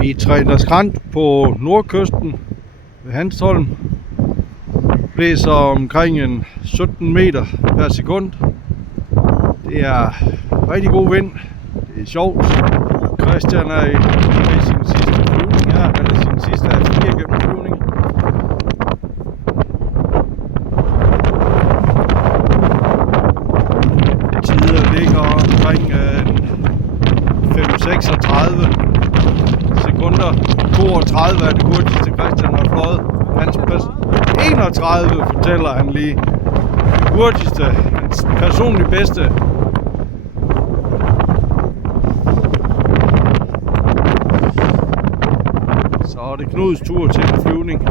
Vi træner skrant på nordkysten ved Hanstholm. Blæser omkring en 17 meter per sekund. Det er rigtig god vind. Det er sjovt. Christian er i sin sidste flyvning her, eller sin sidste A4 gennem flyvning. Tiden ligger omkring 5:36 sekunder. 32 er det hurtigste Christian har fløjet. Hans 31 fortæller han lige. Hurtigste, hans personligt bedste. Så er det Knuds tur til en flyvning.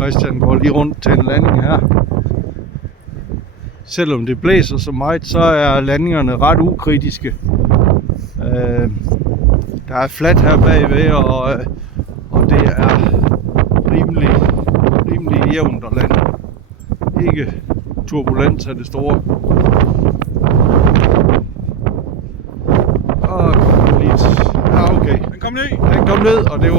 Christian går lige rundt til en landing her. Selvom det blæser så meget, så er landingerne ret ukritiske. Der er fladt her bagved, og det er rimelig jævnt at lande. Ikke turbulens af det store. Og ja, okay. Den kom ned! Han kom ned, og det var